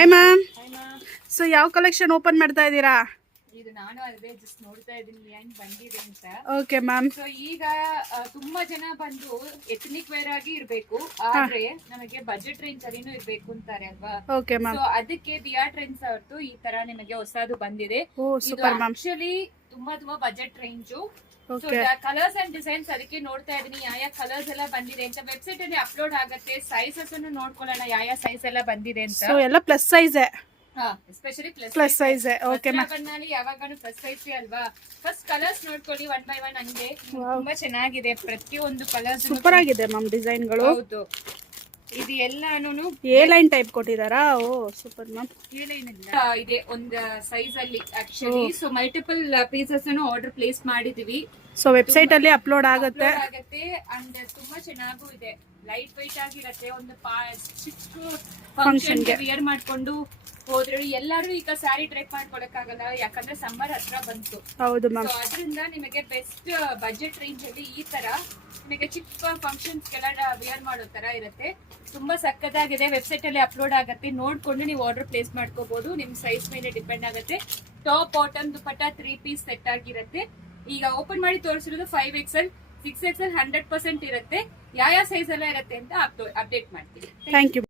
Hi ma'am. So ಯಾವ collection open ಮಾಡ್ತಾ ಇದ್ದೀರಾ? ಇದು ನಾನು ಅದೇ ಜಸ್ಟ್ ನೋಡ್ತಾ ಇದ್ದೀನಿ ಏನ್ ಬಂದಿದೆ ಅಂತ. Okay ma'am. ಸೊ ಈಗ ತುಂಬಾ ಜನ ಬಂದು ಎಥನಿಕ್ ವೇರ್ ಆಗಿ ಇರ್ಬೇಕು, ಆದ್ರೆ ನಮಗೆ ಬಜೆಟ್ ರೇಂಜ್ ಅಲ್ಲಿನೂ ಇರ್ಬೇಕು ಅಂತಾರೆ ಅಲ್ವಾ. Okay ma'am. ಸೊ ಅದಕ್ಕೆ ದಿಯಾ ಟ್ರೆಂಡ್ಸ್ ಅವ್ರದ್ದು ಈ ತರ ನಿಮಗೆ ಹೊಸದು ಬಂದಿದೆ. ಓ ಸೂಪರ್ ಮ್ಯಾಮ್. ಆಕ್ಚುಲಿ ತುಂಬಾ budget range. Okay. Colours and designs ಅದಕ್ಕೆ ನೋಡ್ತಾ ಇದೀನಿ ಯಾವ ಕಲರ್ಸ್ ಎಲ್ಲ ಬಂದಿದೆ ಅಂತ. ವೆಬ್ಸೈಟ್ ಅಲ್ಲಿ ಅಪ್ಲೋಡ್ ಆಗುತ್ತೆ. ಸೈಜಸ್ ಅನ್ನು ನೋಡ್ಕೊಳ್ಳೋಣ ಯಾವ ಸೈಜ್ ಎಲ್ಲ ಬಂದಿದೆ ಅಂತ. ಸೊ ಎಲ್ಲ plus size. Especially plus size. Okay ma'am. ಬಂದಲ್ಲಿ ಯಾವಾಗಾನು ಪ್ಲಸ್ ಸೈಜ್ ಅಲ್ವಾ. ಫಸ್ಟ್ ಕಲರ್ಸ್ ನೋಡ್ಕೊಳ್ಳಿ ಒನ್ ಬೈ ಒನ್. ಹಂಗೆ ತುಂಬಾ ಚೆನ್ನಾಗಿದೆ ಪ್ರತಿಯೊಂದು ಕಲರ್ಸ್. ಸೂಪರ್ ಆಗಿದೆ ಮ್ಯಾಮ್ ಡಿಸೈನ್ಗಳು. ಹೌದು, ಇದು ಎಲ್ಲಾನು ಎ ಲೈನ್ ಟೈಪ್ ಕೊಟ್ಟಿದಾರಾ? ಓ ಸೂಪರ್ ಮ್ಯಾಮ್. ಇದೆ ಒಂದು ಸೈಜ್ ಅಲ್ಲಿ ಆಕ್ಚುಲಿ. ಸೊ ಮಲ್ಟಿಪಲ್ ಪೀಸಸ್ ಅನ್ನು ಆರ್ಡರ್ ಪ್ಲೇಸ್ ಮಾಡಿದೀವಿ. ಸೊ ವೆಬ್ಸೈಟ್ ಅಲ್ಲಿ ಅಪ್ಲೋಡ್ ಆಗುತ್ತೆ. ಅಂಡ್ ತುಂಬಾ ಚೆನ್ನಾಗೂ ಇದೆ. ಲೈಟ್ ವೈಟ್ ಆಗಿರತ್ತೆ. ಒಂದು ಚಿಕ್ಕ Function ಫಂಕ್ಷನ್ ಗೆ ವಿಯರ್ ಮಾಡ್ಕೊಂಡು ಹೋದ್ರೆ ಎಲ್ಲರೂ ಈಗ ಸ್ಯಾರಿ ಡ್ರೈಪ್ ಮಾಡ್ಕೊಳಕ್ಕಾಗಲ್ಲ, ಯಾಕಂದ್ರೆ ಸಮ್ಮರ್ ಹತ್ರ ಬಂತು. ಹೌದು ಮ್ಯಾಮ್. ಸೊ ಅದರಿಂದ ನಿಮಗೆ ಬೆಸ್ಟ್ ಬಜೆಟ್ ರೇಂಜ್ ಅಲ್ಲಿ ಈ ತರ ನಿಮಗೆ ಚಿಕ್ಕ ಫಂಕ್ಷನ್ಸ್ ಗೆಲ್ಲ ವಿಯರ್ ಮಾಡೋ ತರ ಇರುತ್ತೆ. ತುಂಬಾ ಸಕ್ಕತ್ತಾಗಿದೆ. ವೆಬ್ಸೈಟ್ ಅಲ್ಲಿ ಅಪ್ಲೋಡ್ ಆಗುತ್ತೆ, ನೋಡ್ಕೊಂಡು ನೀವು ಆರ್ಡರ್ ಪ್ಲೇಸ್ ಮಾಡ್ಕೋಬಹುದು. ನಿಮ್ ಸೈಜ್ ಮೇಲೆ ಡಿಪೆಂಡ್ ಆಗುತ್ತೆ. Top bottom dupatta 3 piece set ಆಗಿರುತ್ತೆ. ಈಗ ಓಪನ್ ಮಾಡಿ ತೋರಿಸಿರೋದು 5XL 6XL 100% ಇರುತ್ತೆ. ಯಾವ ಸೈಜ್ ಎಲ್ಲ ಇರುತ್ತೆ ಅಂತ ಅಪ್ಡೇಟ್ ಮಾಡ್ತೀವಿ. Thank you.